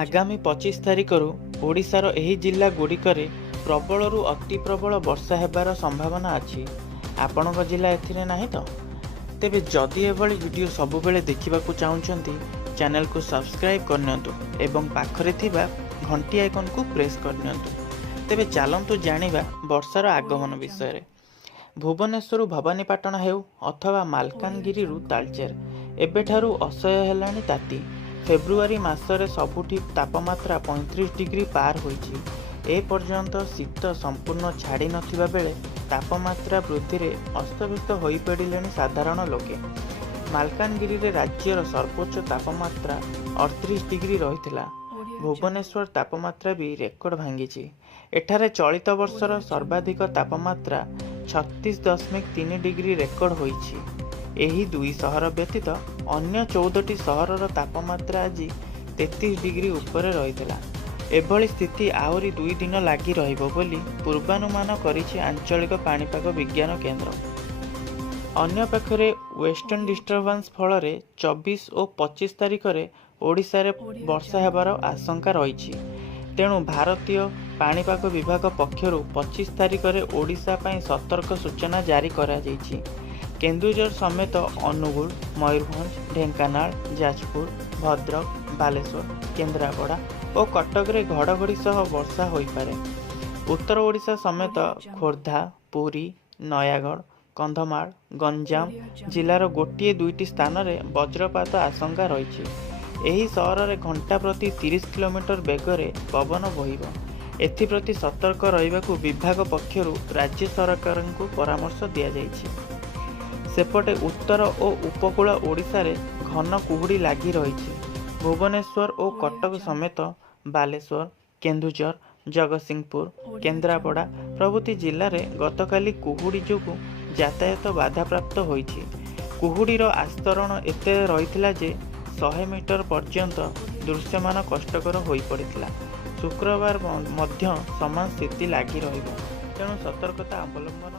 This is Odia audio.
आगामी 25 तारिखରୁ ଓଡ଼ିଶାର ଏହି ଜିଲ୍ଲା ଗୁଡ଼ିକରେ ପ୍ରବଳରୁ ଅତି ପ୍ରବଳ ବର୍ଷା ହେବାର ସମ୍ଭାବନା ଅଛି। ଆପଣଙ୍କ ଜିଲ୍ଲା ଏଥିରେ ନାହିଁ ତ? ତେବେ ଯଦି ଏଭଳି ଭିଡ଼ିଓ ସବୁବେଳେ ଦେଖିବାକୁ ଚାହୁଁଛନ୍ତି, ଚ୍ୟାନେଲକୁ ସବସ୍କ୍ରାଇବ୍ କରିନିଅନ୍ତୁ ଏବଂ ପାଖରେ ଥିବା ଘଣ୍ଟି ଆଇକନ୍କୁ ପ୍ରେସ୍ କରିନିଅନ୍ତୁ। ତେବେ ଚାଲନ୍ତୁ ଜାଣିବା ବର୍ଷାର ଆଗମନ ବିଷୟରେ। ଭୁବନେଶ୍ୱରରୁ ଭବାନୀପାଟଣା ହେଉ ଅଥବା ମାଲକାନଗିରିରୁ ତାଳଚେର, ଏବେଠାରୁ ଅସହ୍ୟ ହେଲାଣି ତାତି। ଫେବୃଆରୀ ମାସରେ ସବୁଠି ତାପମାତ୍ରା 35 ଡିଗ୍ରୀ ପାର ହୋଇଛି। ଏ ପର୍ଯ୍ୟନ୍ତ ଶୀତ ସମ୍ପୂର୍ଣ୍ଣ ଛାଡ଼ି ନଥିବା ବେଳେ ତାପମାତ୍ରା ବୃଦ୍ଧିରେ ଅସ୍ତବ୍ୟସ୍ତ ହୋଇପଡ଼ିଲେଣି ସାଧାରଣ ଲୋକେ। ମାଲକାନଗିରିରେ ରାଜ୍ୟର ସର୍ବୋଚ୍ଚ ତାପମାତ୍ରା 38 ଡିଗ୍ରୀ ରହିଥିଲା। ଭୁବନେଶ୍ୱର ତାପମାତ୍ରା ବି ରେକର୍ଡ ଭାଙ୍ଗିଛି। ଏଠାରେ ଚଳିତ ବର୍ଷର ସର୍ବାଧିକ ତାପମାତ୍ରା 36.3 ଡିଗ୍ରୀ ରେକର୍ଡ ହୋଇଛି। ଏହି ଦୁଇ ସହର ବ୍ୟତୀତ ଅନ୍ୟ 14ଟି ସହରର ତାପମାତ୍ରା ଆଜି 33 ଡିଗ୍ରୀ ଉପରେ ରହିଥିଲା। ଏଭଳି ସ୍ଥିତି ଆହୁରି 2 ଦିନ ଲାଗି ରହିବ ବୋଲି ପୂର୍ବାନୁମାନ କରିଛି ଆଞ୍ଚଳିକ ପାଣିପାଗ ବିଜ୍ଞାନ କେନ୍ଦ୍ର। ଅନ୍ୟପକ୍ଷରେ ୱେଷ୍ଟର୍ଣ୍ଣ ଡିଷ୍ଟର୍ବାନ୍ସ ଫଳରେ 24 ଓ 25 ତାରିଖରେ ଓଡ଼ିଶାରେ ବର୍ଷା ହେବାର ଆଶଙ୍କା ରହିଛି। ତେଣୁ ଭାରତୀୟ ପାଣିପାଗ ବିଭାଗ ପକ୍ଷରୁ 25 ତାରିଖରେ ଓଡ଼ିଶା ପାଇଁ ସତର୍କ ସୂଚନା ଜାରି କରାଯାଇଛି। କେନ୍ଦୁଝର ସମେତ ଅନୁଗୁଳ, ମୟୂରଭଞ୍ଜ, ଢେଙ୍କାନାଳ, ଯାଜପୁର, ଭଦ୍ରକ, ବାଲେଶ୍ୱର, କେନ୍ଦ୍ରାପଡ଼ା ଓ କଟକରେ ଘଡ଼ଘଡ଼ି ସହ ବର୍ଷା ହୋଇପାରେ। ଉତ୍ତର ଓଡ଼ିଶା ସମେତ ଖୋର୍ଦ୍ଧା, ପୁରୀ, ନୟାଗଡ଼, କନ୍ଧମାଳ, ଗଞ୍ଜାମ ଜିଲ୍ଲାର 1-2ଟି ସ୍ଥାନରେ ବଜ୍ରପାତ ଆଶଙ୍କା ରହିଛି। ଏହି ସହରରେ ଘଣ୍ଟା ପ୍ରତି 30 କିଲୋମିଟର ବେଗରେ ପବନ ବୋହିବ। ଏଥିପ୍ରତି ସତର୍କ ରହିବାକୁ ବିଭାଗ ପକ୍ଷରୁ ରାଜ୍ୟ ସରକାରଙ୍କୁ ପରାମର୍ଶ ଦିଆଯାଇଛି। ସେପଟେ ଉତ୍ତର ଓ ଉପକୂଳ ଓଡ଼ିଶାରେ ଘନ କୁହୁଡ଼ି ଲାଗି ରହିଛି। ଭୁବନେଶ୍ୱର ଓ କଟକ ସମେତ ବାଲେଶ୍ୱର, କେନ୍ଦୁଝର, ଜଗତସିଂହପୁର, କେନ୍ଦ୍ରାପଡ଼ା ପ୍ରଭୃତି ଜିଲ୍ଲାରେ ଗତକାଲି କୁହୁଡ଼ି ଯୋଗୁଁ ଯାତାୟାତ ବାଧାପ୍ରାପ୍ତ ହୋଇଛି। କୁହୁଡ଼ିର ଆସ୍ତରଣ ଏତେ ରହିଥିଲା ଯେ 100 ମିଟର ପର୍ଯ୍ୟନ୍ତ ଦୃଶ୍ୟମାନ କଷ୍ଟକର ହୋଇପଡ଼ିଥିଲା। ଶୁକ୍ରବାର ମଧ୍ୟ ସମାନ ସ୍ଥିତି ଲାଗି ରହିବ। ତେଣୁ ସତର୍କତା ଅବଲମ୍ବନ